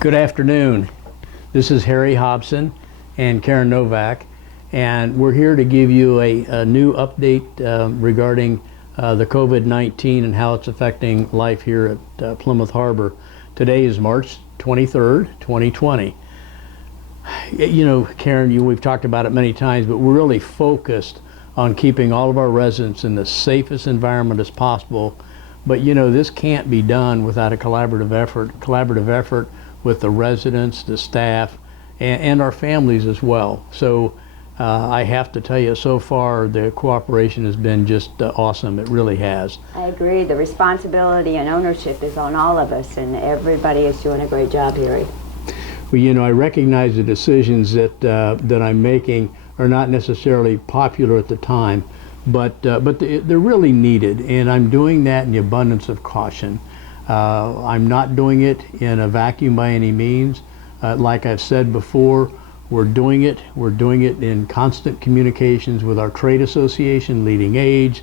Good afternoon. This is Harry Hobson and Karen Novak, and we're here to give you a new update regarding the COVID-19 and how it's affecting life here at Plymouth Harbor. Today is March 23rd, 2020. You know, Karen, we've talked about it many times, but we're really focused on keeping all of our residents in the safest environment as possible. But you know, this can't be done without a collaborative effort with the residents, the staff, and our families as well. So I have to tell you, so far the cooperation has been just awesome. It really has. I agree. The responsibility and ownership is on all of us, and everybody is doing a great job, Harry. Well, you know, I recognize the decisions that I'm making are not necessarily popular at the time, but they're really needed, and I'm doing that in the abundance of caution. I'm not doing it in a vacuum by any means. Like I've said before, we're doing it in constant communications with our trade association, Leading Age,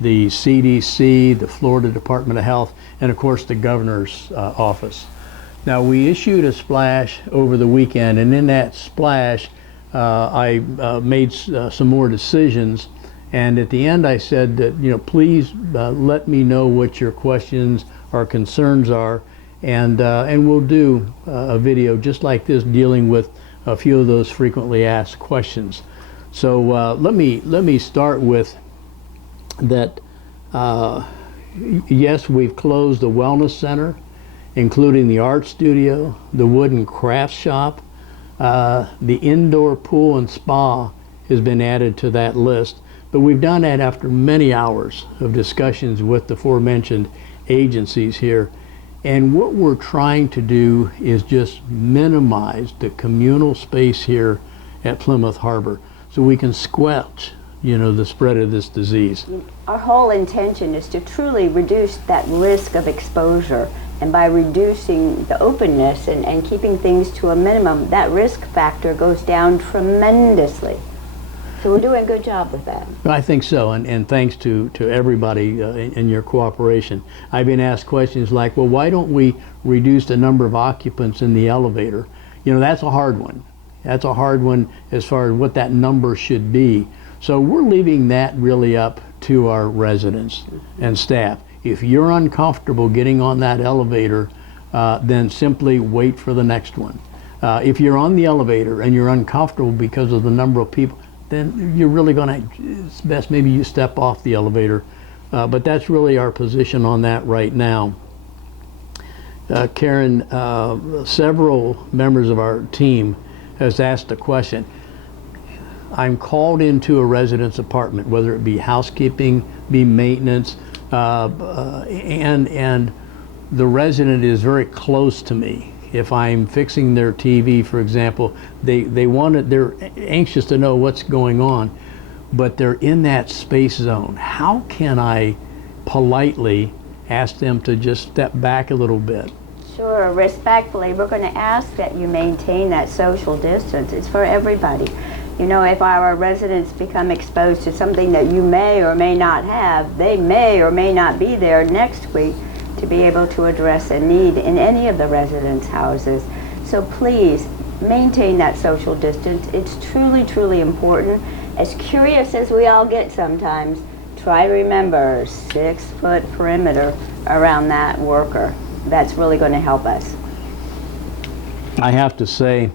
the CDC, the Florida Department of Health, and of course the governor's office. Now, we issued a splash over the weekend, and in that splash I made some more decisions, and at the end I said that, you know, please let me know what your questions or concerns are, and we'll do a video just like this dealing with a few of those frequently asked questions. So let me start with that. Yes, we've closed the wellness center, including the art studio, the wood and craft shop. The indoor pool and spa has been added to that list, but we've done that after many hours of discussions with the aforementioned agencies here. And what we're trying to do is just minimize the communal space here at Plymouth Harbor so we can squelch, you know, the spread of this disease. Our whole intention is to truly reduce that risk of exposure, and by reducing the openness and keeping things to a minimum, that risk factor goes down tremendously. So we're doing a good job with that. I think so, and thanks to everybody in your cooperation. I've been asked questions like, well, why don't we reduce the number of occupants in the elevator? You know, that's a hard one. That's a hard one as far as what that number should be. So we're leaving that really up to our residents and staff. If you're uncomfortable getting on that elevator, then simply wait for the next one. If you're on the elevator and you're uncomfortable because of the number of people, then you're really it's best maybe you step off the elevator. But that's really our position on that right now. Karen, several members of our team has asked a question. I'm called into a resident's apartment, whether it be housekeeping, be maintenance, and the resident is very close to me. If I'm fixing their TV, for example, they're anxious to know what's going on, but they're in that space zone. How can I politely ask them to just step back a little bit? Sure, respectfully, we're going to ask that you maintain that social distance. It's for everybody. You know, if our residents become exposed to something that you may or may not have, they may or may not be there next week to be able to address a need in any of the residents' houses. So please maintain that social distance. It's truly, truly important. As curious as we all get sometimes, try to remember 6-foot perimeter around that worker. That's really going to help us. I have to say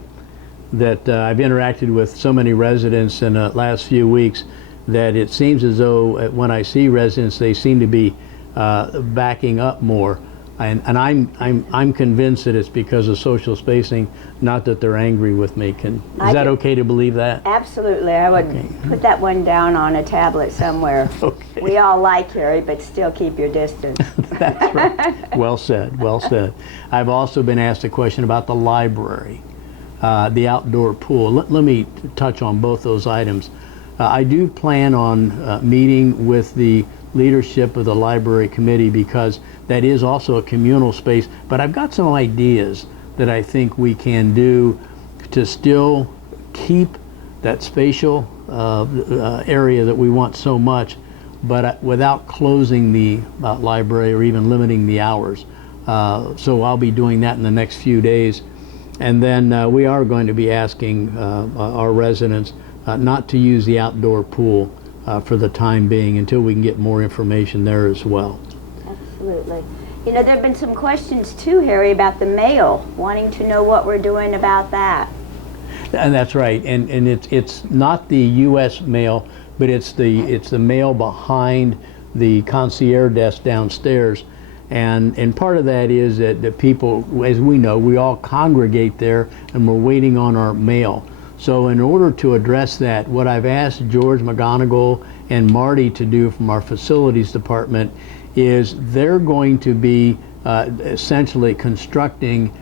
that I've interacted with so many residents in the last few weeks that it seems as though when I see residents, they seem to be backing up more, and I'm convinced that it's because of social spacing, not that they're angry with me. Is that okay to believe that? Absolutely. I would put that one down on a tablet somewhere. Okay. We all like Harry, but still keep your distance. That's right. Well said, well said. I've also been asked a question about the library, the outdoor pool. Let me touch on both those items. I do plan on meeting with the leadership of the library committee, because that is also a communal space, but I've got some ideas that I think we can do to still keep that spatial area that we want so much, but without closing the library or even limiting the hours. So I'll be doing that in the next few days. And then we are going to be asking our residents not to use the outdoor pool for the time being until we can get more information there as well. Absolutely. You know, there have been some questions too, Harry, about the mail, wanting to know what we're doing about that. And that's right. And it's not the U.S. mail, but it's the mail behind the concierge desk downstairs. And part of that is that the people, as we know, we all congregate there and we're waiting on our mail. So in order to address that, what I've asked George McGonigal and Marty to do from our facilities department is they're going to be essentially constructing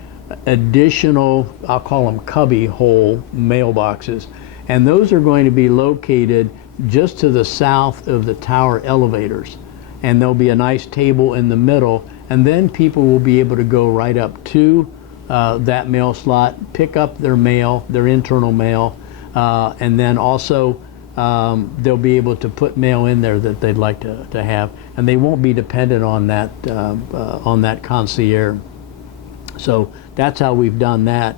additional, I'll call them cubby hole mailboxes. And those are going to be located just to the south of the tower elevators. And there'll be a nice table in the middle, and then people will be able to go right up to that mail slot, pick up their mail, their internal mail, and then also they'll be able to put mail in there that they'd like to have, and they won't be dependent on that concierge. So that's how we've done that.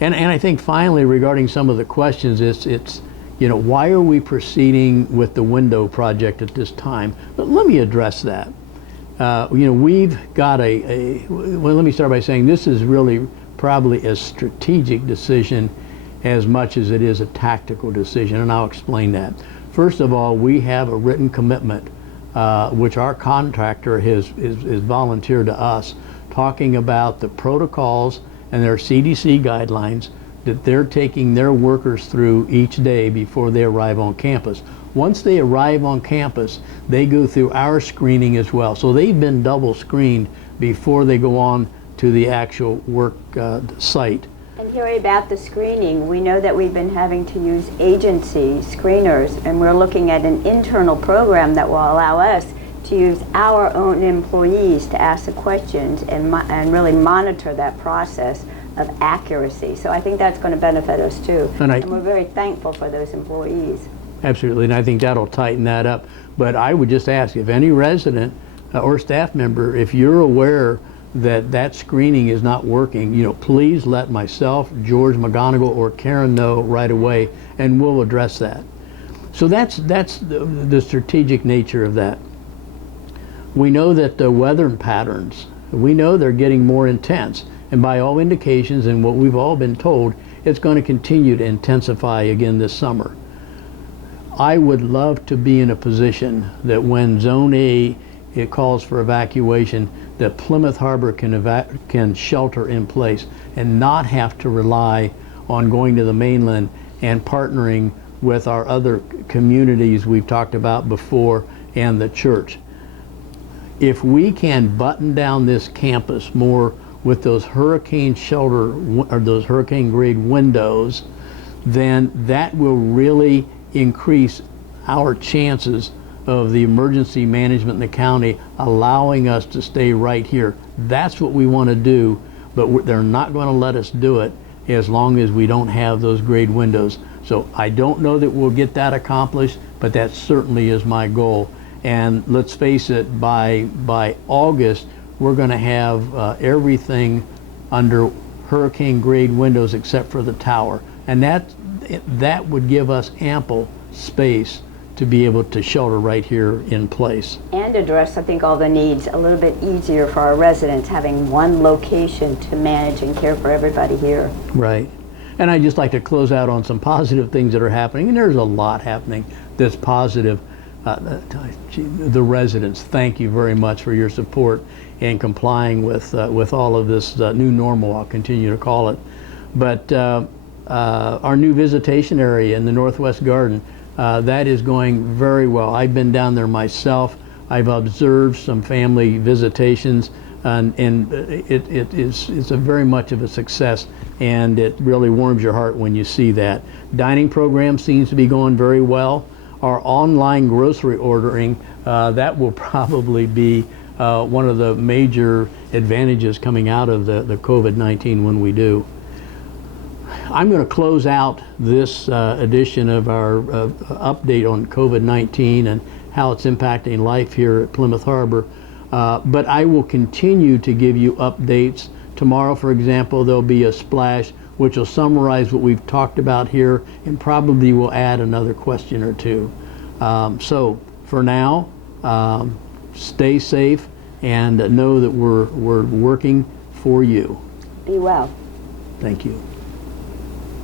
And I think finally, regarding some of the questions, it's you know, why are we proceeding with the window project at this time? But let me address that. You know, we've got well, let me start by saying this is really probably a strategic decision as much as it is a tactical decision, and I'll explain that. First of all, we have a written commitment, which our contractor is volunteered to us, talking about the protocols and their CDC guidelines that they're taking their workers through each day before they arrive on campus. Once they arrive on campus, they go through our screening as well. So they've been double screened before they go on to the actual work site. And Harry, about the screening, we know that we've been having to use agency screeners, and we're looking at an internal program that will allow us to use our own employees to ask the questions and really monitor that process of accuracy. So I think that's going to benefit us too. And we're very thankful for those employees. Absolutely, and I think that'll tighten that up. But I would just ask if any resident or staff member, if you're aware that that screening is not working, you know, please let myself, George McGonigal, or Karen know right away, and we'll address that. So that's the strategic nature of that. We know that the weather patterns, we know they're getting more intense. And by all indications and what we've all been told, it's going to continue to intensify again this summer. I would love to be in a position that when Zone A it calls for evacuation, that Plymouth Harbor can shelter in place and not have to rely on going to the mainland and partnering with our other communities we've talked about before and the church. If we can button down this campus more with those hurricane shelter or those hurricane grade windows, then that will really increase our chances of the emergency management in the county allowing us to stay right here. That's what we want to do, but they're not going to let us do it as long as we don't have those grade windows. So I don't know that we'll get that accomplished, but that certainly is my goal. And let's face it, by August, we're going to have everything under hurricane grade windows except for the tower. And that would give us ample space to be able to shelter right here in place. And address, I think, all the needs a little bit easier for our residents, having one location to manage and care for everybody here. Right. And I'd just like to close out on some positive things that are happening, and there's a lot happening that's positive. The residents, thank you very much for your support and complying with all of this new normal, I'll continue to call it. But our new visitation area in the Northwest Garden, that is going very well. I've been down there myself. I've observed some family visitations, and it's a very much of a success, and it really warms your heart when you see that. Dining program seems to be going very well. Our online grocery ordering, that will probably be one of the major advantages coming out of the COVID-19 when we do. I'm going to close out this edition of our update on COVID-19 and how it's impacting life here at Plymouth Harbor, but I will continue to give you updates Tomorrow, for example, there'll be a splash which will summarize what we've talked about here and probably will add another question or two. So for now, stay safe and know that we're working for you. Be well. Thank you.